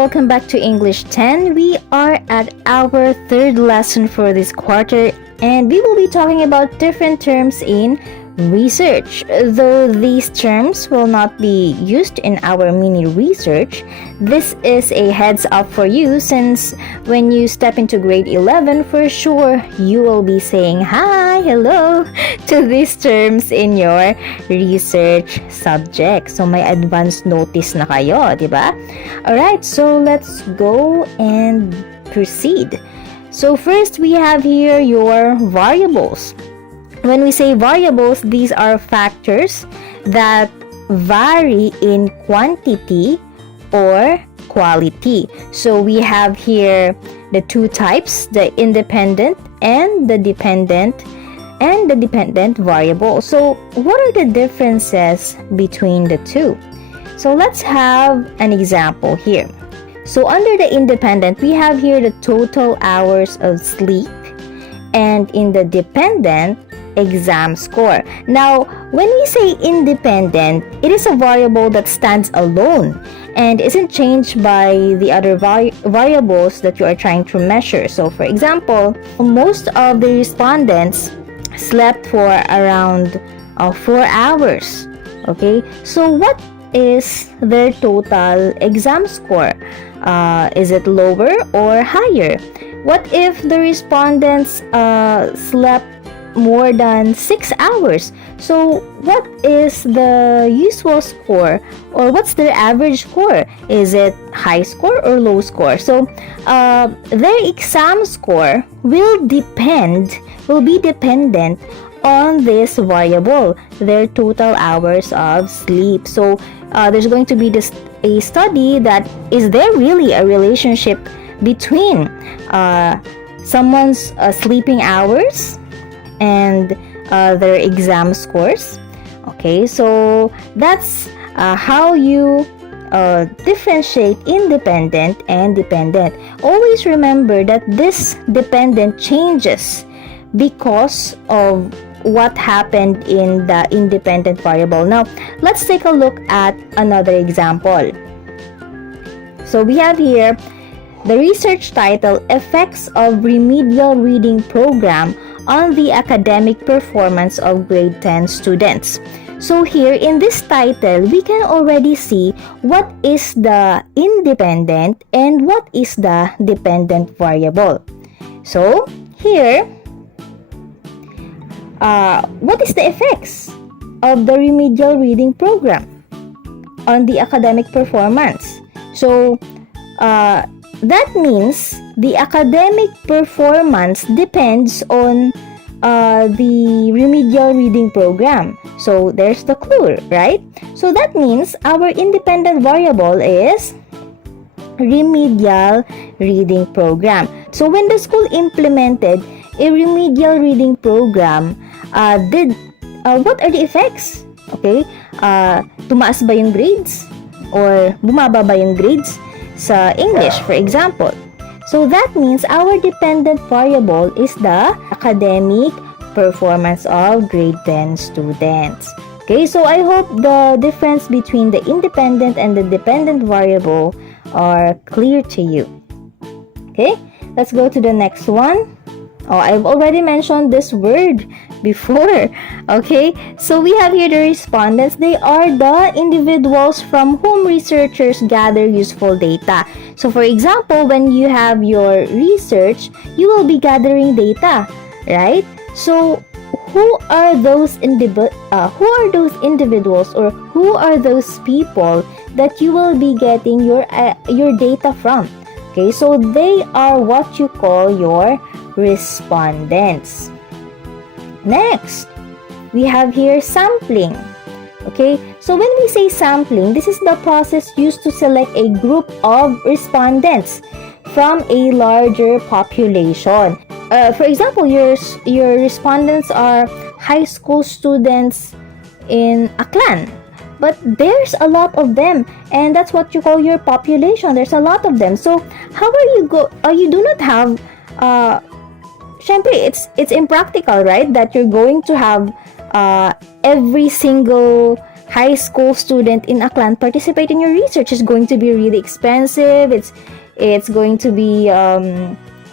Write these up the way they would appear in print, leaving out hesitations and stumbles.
welcome back to English 10. We are at our third lesson for this quarter and we will be talking about different terms in research. Though these terms will not be used in our mini research, this is a heads up for you since when you step into grade 11, for sure you will be saying hi, hello to these terms in your research subject. So may advance notice na kayo, di ba? Alright, so let's go and proceed. So first we have here your variables. When we say variables, these are factors that vary in quantity or quality. So we have here the two types, the independent and the dependent variable. So what are the differences between the two? So let's have an example here. So under the independent, we have here the total hours of sleep, and in the dependent, exam score. Now, when we say independent, it is a variable that stands alone and isn't changed by the other variables that you are trying to measure. So, for example, most of the respondents slept for around 4 hours. Okay, so what is their total exam score? Is it lower or higher? What if the respondents slept more than 6 hours? So what is the usual score, or what's their average score? Is it high score or low score? So their exam score will be dependent on this variable, their total hours of sleep. So there's going to be a study that is there really a relationship between someone's sleeping hours and their exam scores. Okay, so that's how you differentiate independent and dependent. Always remember that this dependent changes because of what happened in the independent variable. Now, let's take a look at another example. So we have here the research title, Effects of Remedial Reading Program on the Academic Performance of Grade 10 Students. So here in this title, we can already see what is the independent and what is the dependent variable. So here, what is the effects of the remedial reading program on the academic performance? So that means the academic performance depends on the remedial reading program. So there's the clue, right? So that means our independent variable is remedial reading program. So when the school implemented a remedial reading program, what are the effects? Okay, tumaas ba yung grades? Or bumaba ba yung grades sa English, for example? So that means our dependent variable is the academic performance of grade 10 students. Okay, so I hope the difference between the independent and the dependent variable are clear to you. Okay, let's go to the next one. Oh, I've already mentioned this word before. Okay, so we have here the respondents. They are the individuals from whom researchers gather useful data. So for example, when you have your research, you will be gathering data, right? So who are those individuals, or who are those people that you will be getting your data from? Okay, so they are what you call your respondents. Next, we have here sampling. Okay, so when we say sampling, this is the process used to select a group of respondents from a larger population. For example, your respondents are high school students in Aklan, but there's a lot of them, and that's what you call your population. There's a lot of them. So how are you do not have syempre, it's impractical, right? That you're going to have every single high school student in Aklan participate in your research? It's going to be really expensive. It's going to be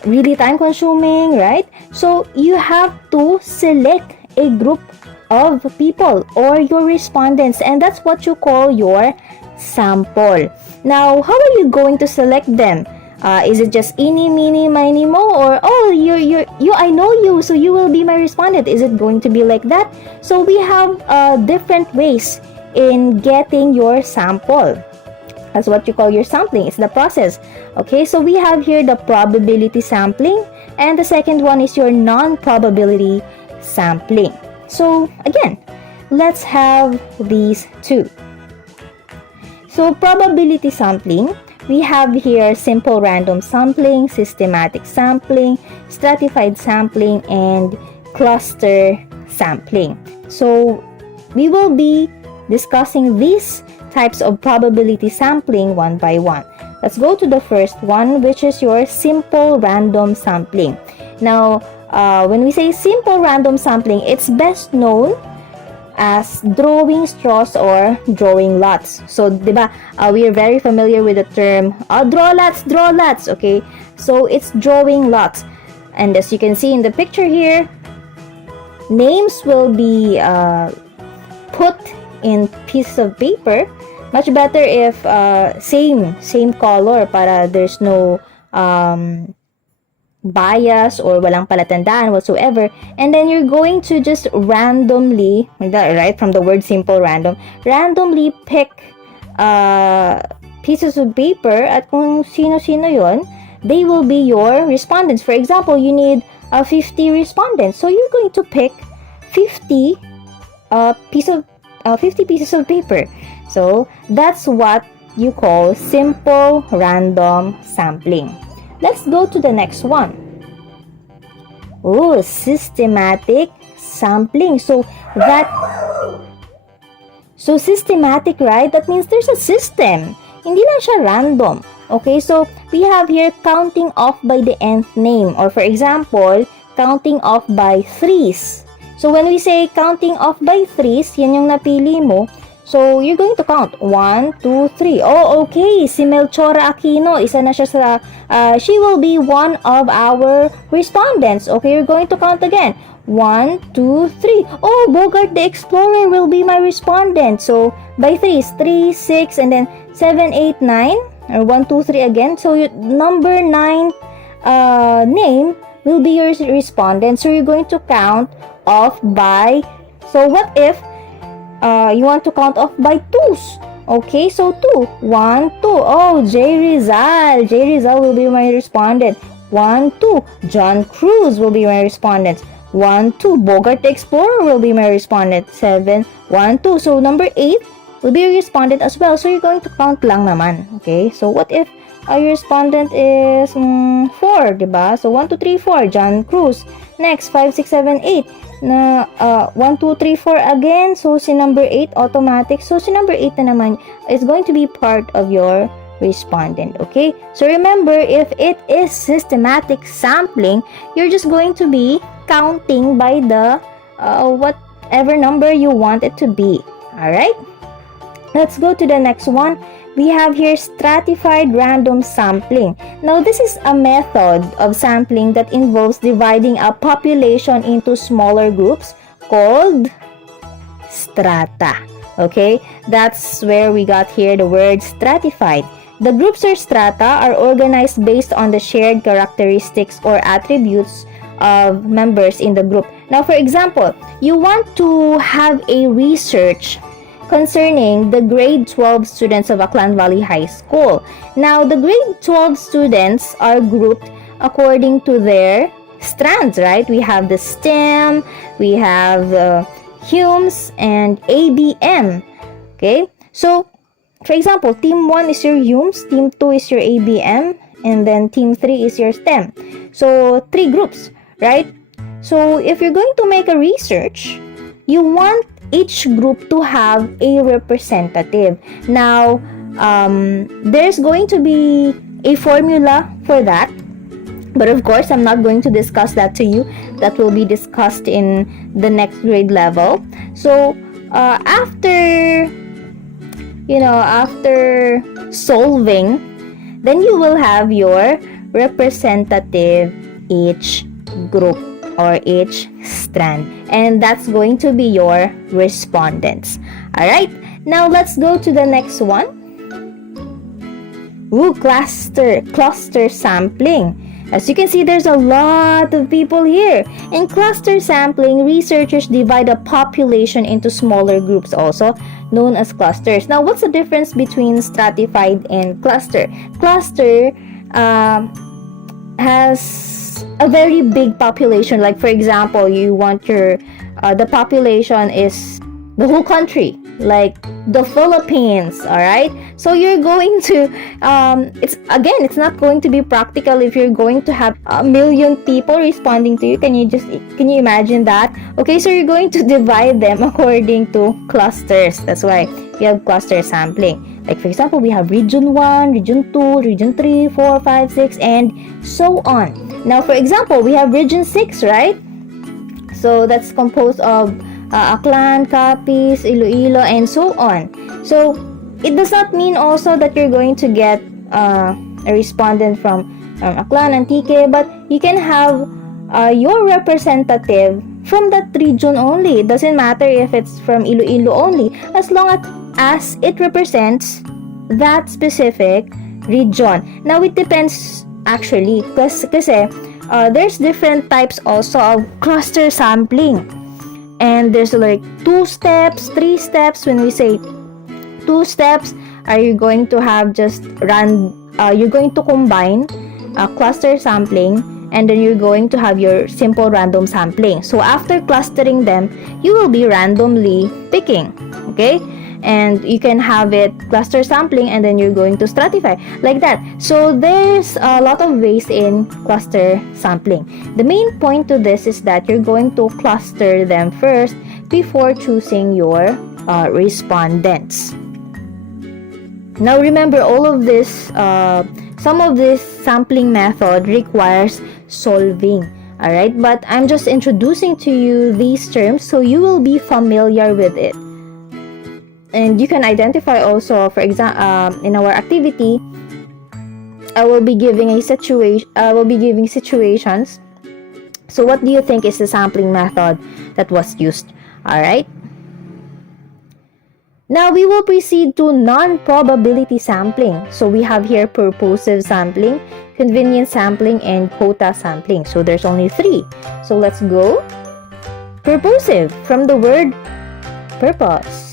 really time consuming, right? So you have to select a group of people or your respondents, and that's what you call your sample. Now, how are you going to select them? Is it just eeny, meeny, miny, mo, or oh, you, I know you, so you will be my respondent? Is it going to be like that? So we have different ways in getting your sample. That's what you call your sampling. It's the process. Okay, so we have here the probability sampling, and the second one is your non-probability sampling. So again, let's have these two. So probability sampling, we have here simple random sampling, systematic sampling, stratified sampling, and cluster sampling. So we will be discussing these types of probability sampling one by one. Let's go to the first one, which is your simple random sampling. Now, when we say simple random sampling, it's best known as drawing straws or drawing lots. So, diba, we are very familiar with the term draw lots, okay? So, it's drawing lots. And as you can see in the picture here, names will be put in pieces of paper. Much better if same color para there's no bias or walang palatandaan whatsoever. And then you're going to just randomly, right, from the word simple random, randomly pick pieces of paper at kung sino-sino yon, they will be your respondents. For example, you need 50 respondents. So you're going to pick 50 pieces of paper. So that's what you call simple random sampling. Let's go to the next one. Oh, systematic sampling. So systematic, right? That means there's a system. Hindi lang siya random. Okay, so we have here counting off by the nth name, or for example, counting off by threes. So when we say counting off by threes, yan yung napili mo. So, you're going to count 1, 2, 3. Oh, okay. Si Melchora Aquino, isa na siya sa, she will be one of our respondents. Okay, you're going to count again. 1, 2, 3. Oh, Bogart the Explorer will be my respondent. So, by 3s, 3, 6, and then 7, 8, 9. Or 1, 2, 3 again. So, number 9 name will be your respondent. So, you're going to count off by, so what if you want to count off by twos? Okay, so 2, 1, 2. Oh, J. Rizal. J. Rizal will be my respondent. 1, 2. John Cruz will be my respondent. 1, 2. Bogart the Explorer will be my respondent. 7, 1, 2. So number 8 will be your respondent as well. So you're going to count lang naman. Okay, so what if your respondent is 4, diba? So 1, 2, 3, 4. John Cruz. Next, 5, 6, 7, 8. Na 1, 2, 3, 4 again. So si number 8 automatic. So si number 8 na naman is going to be part of your respondent. Okay, so remember, if it is systematic sampling, you're just going to be counting by the whatever number you want it to be. All right, let's go to the next one. We have here stratified random sampling. Now, this is a method of sampling that involves dividing a population into smaller groups called strata. Okay, that's where we got here the word stratified. The groups or strata are organized based on the shared characteristics or attributes of members in the group. Now, for example, you want to have a research concerning the grade 12 students of Aklan Valley High School. Now, the grade 12 students are grouped according to their strands, right? We have the STEM, we have HUMS, and ABM. Okay, so for example, Team 1 is your HUMS, Team 2 is your ABM, and then Team 3 is your STEM. So, 3 groups, right? So, if you're going to make a research, you want each group to have a representative. Now, there's going to be a formula for that, but of course, I'm not going to discuss that to you. That will be discussed in the next grade level. So, After after solving, then you will have your representative age group or age strand, and that's going to be your respondents. All right, now let's go to the next one. Cluster sampling. As you can see, there's a lot of people here. In cluster sampling, researchers divide a population into smaller groups, also known as clusters. Now, what's the difference between stratified and cluster? Cluster has a very big population. Like, for example, you want your the population is the whole country, like the Philippines. All right, so you're going to it's not going to be practical if you're going to have a million people responding to you. Can you imagine that? Okay, so you're going to divide them according to clusters. That's why you have cluster sampling. Like, for example, we have region 1, region 2, region 3, 4, 5, 6, and so on. Now, for example, we have region 6, right? So that's composed of Aklan, Capiz, Iloilo, and so on. So it does not mean also that you're going to get a respondent from Aklan, Antique, but you can have your representative from that region only. It doesn't matter if it's from Iloilo only, as long as it represents that specific region. Now, it depends actually, kasi there's different types also of cluster sampling. And there's like 2 steps, 3 steps. When we say 2 steps, are you going to have you're going to combine cluster sampling, and then you're going to have your simple random sampling. So after clustering them, you will be randomly picking, okay? And you can have it cluster sampling, and then you're going to stratify like that. So there's a lot of ways in cluster sampling. The main point to this is that you're going to cluster them first before choosing your respondents. Now remember, all of this some of this sampling method requires solving. Alright, but I'm just introducing to you these terms so you will be familiar with it. And you can identify also, for example, in our activity, I will be giving situations. So what do you think is the sampling method that was used? All right. Now we will proceed to non-probability sampling. So we have here purposive sampling, convenience sampling, and quota sampling. So there's only 3. So let's go. Purposive, from the word purpose.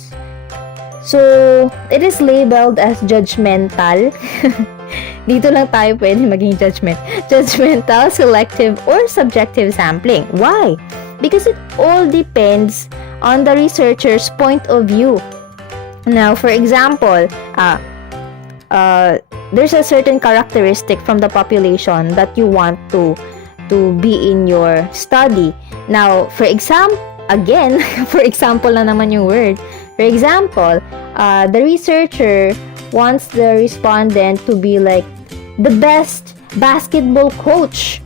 So, it is labeled as judgmental. Dito lang tayo pwede maging judgmental, selective, or subjective sampling. Why? Because it all depends on the researcher's point of view. Now, for example, there's a certain characteristic from the population that you want to be in your study. Now, for example na naman yung word. For example, the researcher wants the respondent to be like the best basketball coach.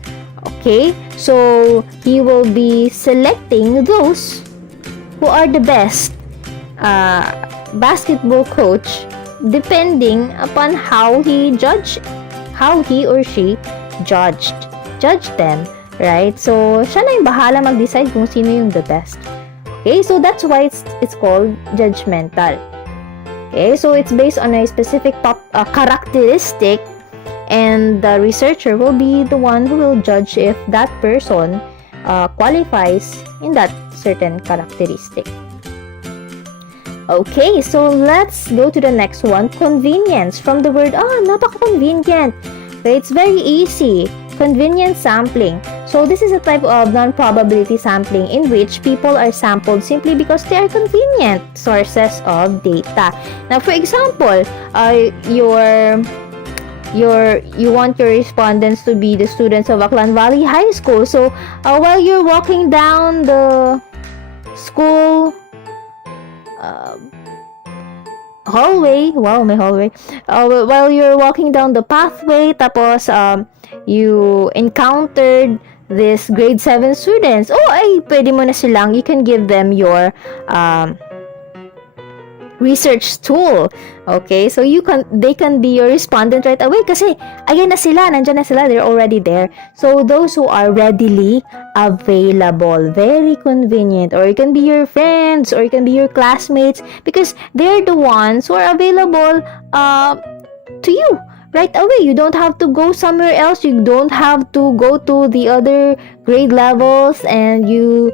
Okay? So, he will be selecting those who are the best basketball coach depending upon how he or she judged them. Right? So, siya na yung bahala mag-decide kung sino yung the best. Okay, so that's why it's called judgmental. Okay, so it's based on a specific characteristic, and the researcher will be the one who will judge if that person qualifies in that certain characteristic. Okay, so let's go to the next one. Convenience, from the word, napaka-convenient. Okay, it's very easy. Convenience sampling. So this is a type of non-probability sampling in which people are sampled simply because they are convenient sources of data. Now, for example, you want your respondents to be the students of Aklan Valley High School. So while you're walking down the school hallway, may hallway. While you're walking down the pathway, tapos you encountered this grade 7 students. Pwede mo na silang, you can give them your research tool. Okay, so they can be your respondent right away kasi ayan na sila, nandyan na sila, they're already there. So those who are readily available, very convenient, or it can be your friends, or it can be your classmates, because they're the ones who are available to you right away. You don't have to go somewhere else. You don't have to go to the other grade levels, and you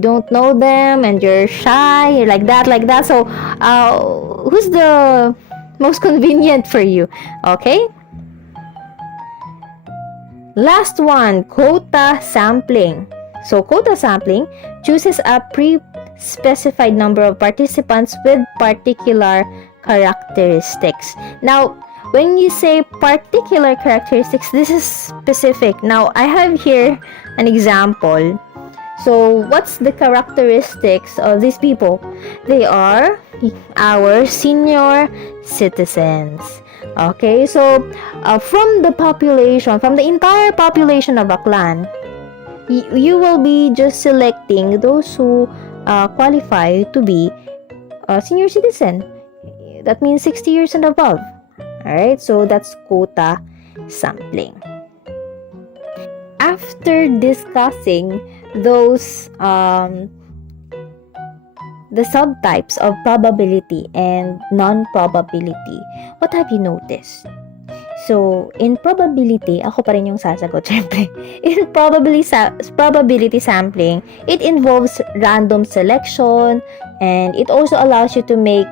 don't know them, and you're shy, like that. So who's the most convenient for you? Okay, last one, quota sampling. So quota sampling chooses a pre-specified number of participants with particular characteristics. Now, when you say particular characteristics, this is specific. Now, I have here an example. So, what's the characteristics of these people? They are our senior citizens. Okay, so from the population, from the entire population of Aklan, you will be just selecting those who qualify to be a senior citizen. That means 60 years and above. Alright, so that's quota sampling. After discussing those the subtypes of probability and non-probability, what have you noticed? So, in probability, ako pa rin yung sasagot, syempre. In probability sampling, it involves random selection, and it also allows you to make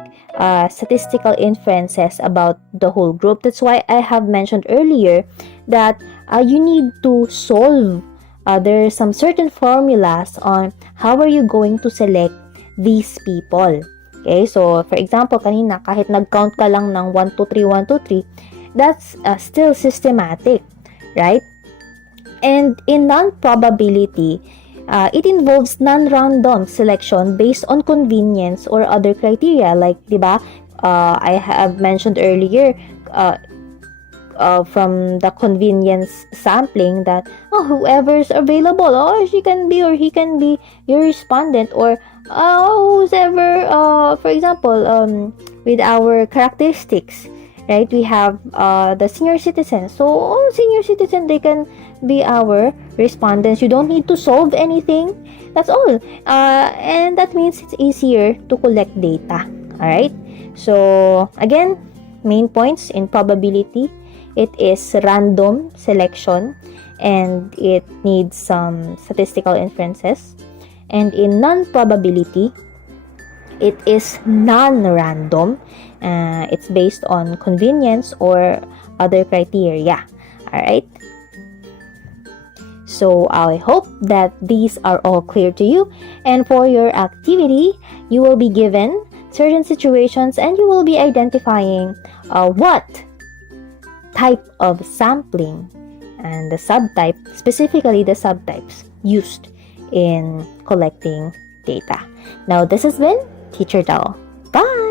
statistical inferences about the whole group. That's why I have mentioned earlier that you need to solve. There are some certain formulas on how are you going to select these people. Okay, so for example, kanina, kahit nag-count ka lang ng 1, 2, 3, 1, 2, 3, that's still systematic, right? And in non-probability, it involves non-random selection based on convenience or other criteria. Like, diba, I have mentioned earlier from the convenience sampling that whoever's available, she can be or he can be your respondent, or whoever, for example, with our characteristics, right? We have the senior citizen. So, senior citizen, they can be our respondents. You don't need to solve anything. That's all. And that means it's easier to collect data. Alright? So, again, main points in probability, it is random selection, and it needs some statistical inferences. And in non-probability, it is non-random. It's based on convenience or other criteria. Alright? So, I hope that these are all clear to you. And for your activity, you will be given certain situations, and you will be identifying what type of sampling and the subtype, specifically the subtypes used in collecting data. Now, this has been Teacher Dao. Bye!